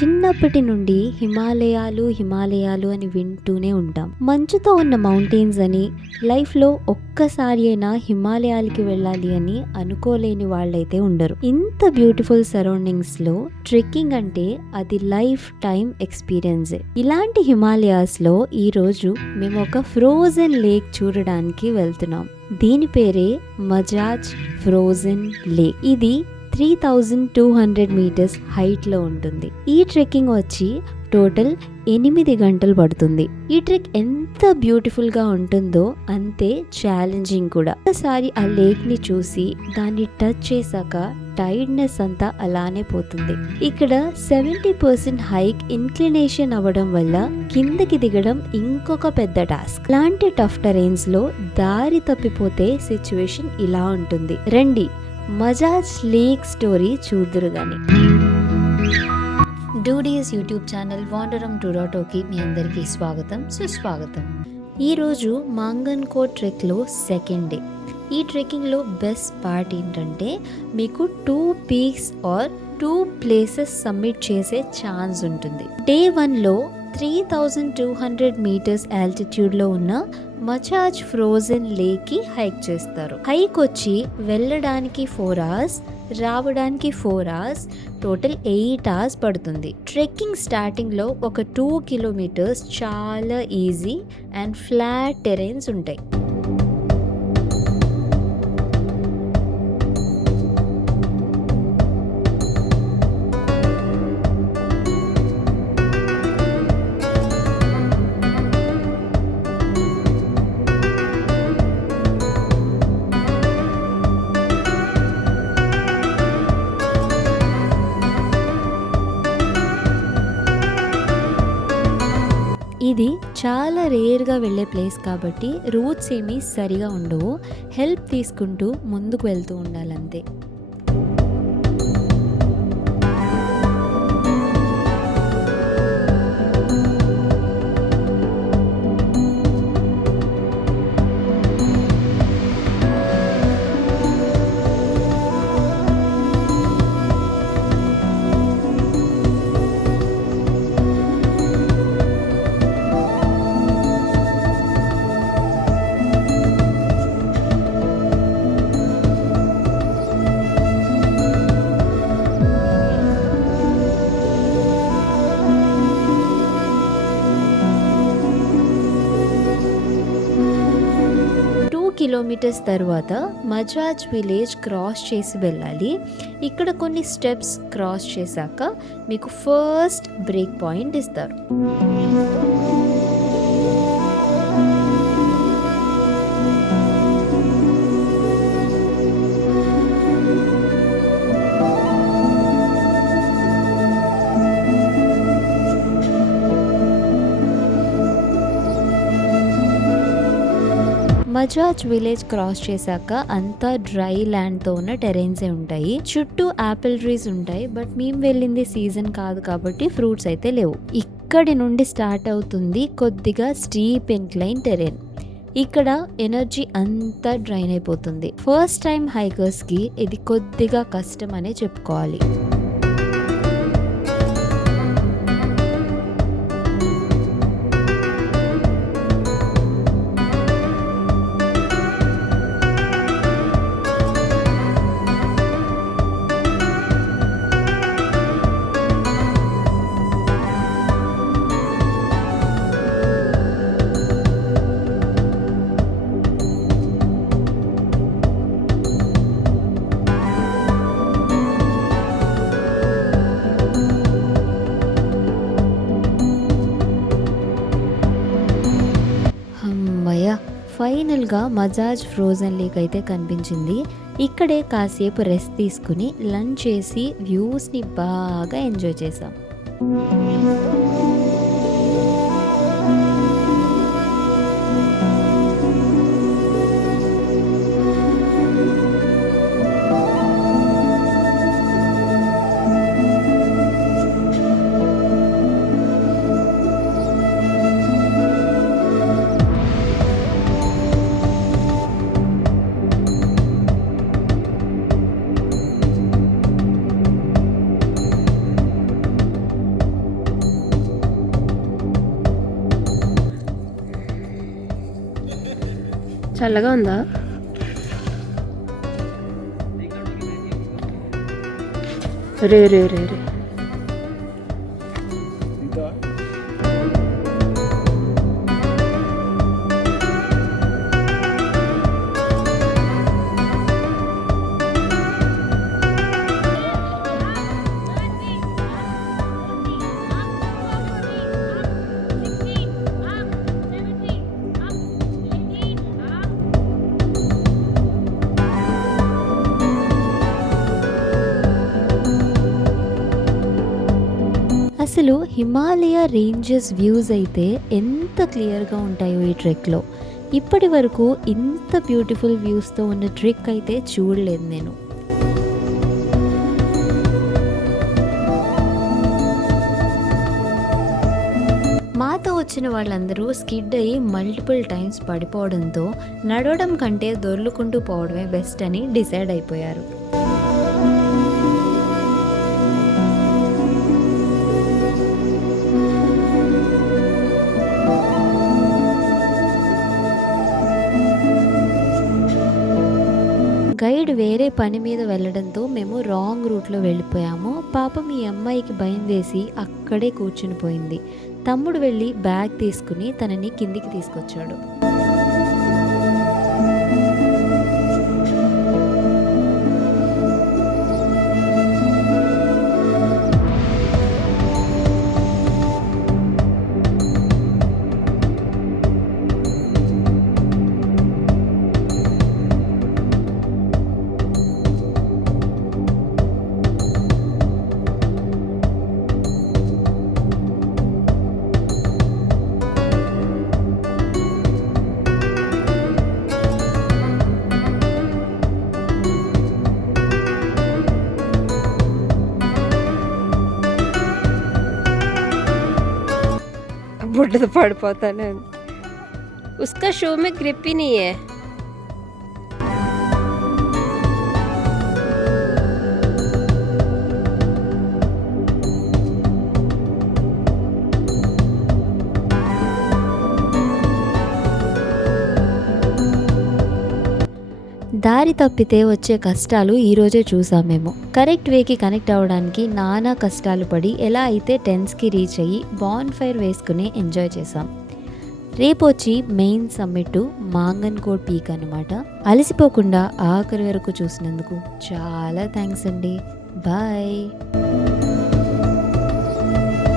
చిన్నప్పటి నుండి హిమాలయాలు హిమాలయాలు అని వింటూనే ఉంటాం. మంచుతో ఉన్న మౌంటైన్స్ అని, లైఫ్లో ఒక్కసారి అయినా హిమాలయాలకి వెళ్ళాలి అని అనుకోలేని వాళ్ళైతే ఉండరు. ఇంత బ్యూటిఫుల్ సరౌండింగ్స్ లో ట్రెక్కింగ్ అంటే అది లైఫ్ టైం ఎక్స్పీరియన్స్. ఇలాంటి హిమాలయాస్ లో ఈ రోజు మేము ఒక ఫ్రోజన్ లేక్ చూడడానికి వెళ్తున్నాం. దీని పేరే మజాజ్ ఫ్రోజన్ లేక్. ఇది 3200 మీటర్స్ హైట్ లో ఉంటుంది. ఈ ట్రెక్కింగ్ వచ్చి టోటల్ 8 గంటలు పడుతుంది. ఈ ట్రెక్ ఎంత బ్యూటిఫుల్ గా ఉంటుందో అంతే ఛాలెంజింగ్ కూడా. ఒకసారి ఆ లేక్ ని చూసి దాన్ని టచ్ చేశాక టైర్డ్నెస్ అంతా అలానే పోతుంది. ఇక్కడ 70% హైక్ ఇన్క్లినేషన్ అవ్వడం వల్ల కిందకి దిగడం ఇంకొక పెద్ద టాస్క్. ఇలాంటి టఫ్ టెరైన్స్ లో దారి తప్పిపోతే సిచ్యువేషన్ ఇలా ఉంటుంది. రండి మజాజ్ లేక్ స్టోరీ చూద్దురు గాని. డూడీస్ యూట్యూబ్ ఛానల్ వాండరమ్ టూరాటోకి మీ అందరికీ స్వాగతం, సుస్వాగతం. ఈరోజు మాంగన్కోట్ ట్రెక్లో సెకండ్ డే. ఈ ట్రెక్కింగ్లో బెస్ట్ పార్ట్ ఏంటంటే మీకు 2 పీక్స్ ఆర్ 2 ప్లేసెస్ సబ్మిట్ చేసే ఛాన్స్ ఉంటుంది. డే 1లో 3200 మీటర్స్ ఆల్టిట్యూడ్లో ఉన్న మజాజ్ ఫ్రోజన్ లేక్ కి హైక్ చేస్తారు. హైక్ వచ్చి వెళ్ళడానికి 4 hours, రావడానికి 4 hours, టోటల్ 8 hours పడుతుంది. ట్రెక్కింగ్ స్టార్టింగ్ లో ఒక 2 kilometers చాలా ఈజీ అండ్ ఫ్లాట్ టెరైన్స్ ఉంటాయి. ఇది చాలా రేర్గా వెళ్ళే ప్లేస్ కాబట్టి రూట్స్ ఏమీ సరిగా ఉండవు. హెల్ప్ తీసుకుంటూ ముందుకు వెళ్తూ ఉండాలంతే. కిలోమీటర్స్ తర్వాత మజాజ్ విలేజ్ క్రాస్ చేసి వెళ్ళాలి. ఇక్కడ కొన్ని స్టెప్స్ క్రాస్ చేశాక మీకు ఫస్ట్ బ్రేక్ పాయింట్ ఇస్తారు. మజాజ్ విలేజ్ క్రాస్ చేశాక అంతా డ్రై ల్యాండ్తో ఉన్న టెరైన్సే ఉంటాయి. చుట్టూ యాపిల్ ట్రీస్ ఉంటాయి, బట్ మేము వెళ్ళింది సీజన్ కాదు కాబట్టి ఫ్రూట్స్ అయితే లేవు. ఇక్కడి నుండి స్టార్ట్ అవుతుంది కొద్దిగా స్టీప్ ఇంక్లైన్ టెరైన్. ఇక్కడ ఎనర్జీ అంతా డ్రైన్ అయిపోతుంది. ఫస్ట్ టైం హైకర్స్కి ఇది కొద్దిగా కష్టం అనే చెప్పుకోవాలి. ఫైనల్గా మజాజ్ ఫ్రోజన్ లేక్ అయితే కనిపించింది. ఇక్కడే కాసేపు రెస్ట్ తీసుకుని లంచ్ చేసి వ్యూస్ని బాగా ఎంజాయ్ చేసాం. చల్లగా ఉందా? రే రే రే రే అసలు హిమాలయ రేంజెస్ వ్యూస్ అయితే ఎంత క్లియర్గా ఉంటాయో ఈ ట్రెక్లో. ఇప్పటి వరకు ఇంత బ్యూటిఫుల్ వ్యూస్తో ఉన్న ట్రెక్ అయితే చూడలేదు నేను. మాతో వచ్చిన వాళ్ళందరూ స్కిడ్ అయ్యి మల్టిపుల్ టైమ్స్ పడిపోవడంతో నడవడం కంటే దొర్లుకుంటూ పోవడమే బెస్ట్ అని డిసైడ్ అయిపోయారు. గైడ్ వేరే పని మీద వెళ్ళడంతో మేము రాంగ్ రూట్లో వెళ్ళిపోయాము. పాపం ఈ అమ్మాయికి భయం వేసి అక్కడే కూర్చుని పోయింది. తమ్ముడు వెళ్ళి బ్యాగ్ తీసుకుని తనని కిందికి తీసుకొచ్చాడు. बुढ़ा तो पड़ पाता ना, उसका शो में ग्रिप ही नहीं है. దారి తప్పితే వచ్చే కష్టాలు ఈరోజే చూసాం మేము. కరెక్ట్ వేకి కనెక్ట్ అవ్వడానికి నానా కష్టాలు పడి ఎలా అయితే టెన్స్కి రీచ్ అయ్యి బాన్ ఫైర్ వేసుకుని ఎంజాయ్ చేసాం. రేపు వచ్చి మెయిన్ సమ్మిట్ మాంగన్కోట్ పీక్ అనమాట. అలసిపోకుండా ఆఖరి వరకు చూసినందుకు చాలా థ్యాంక్స్ అండి. బాయ్.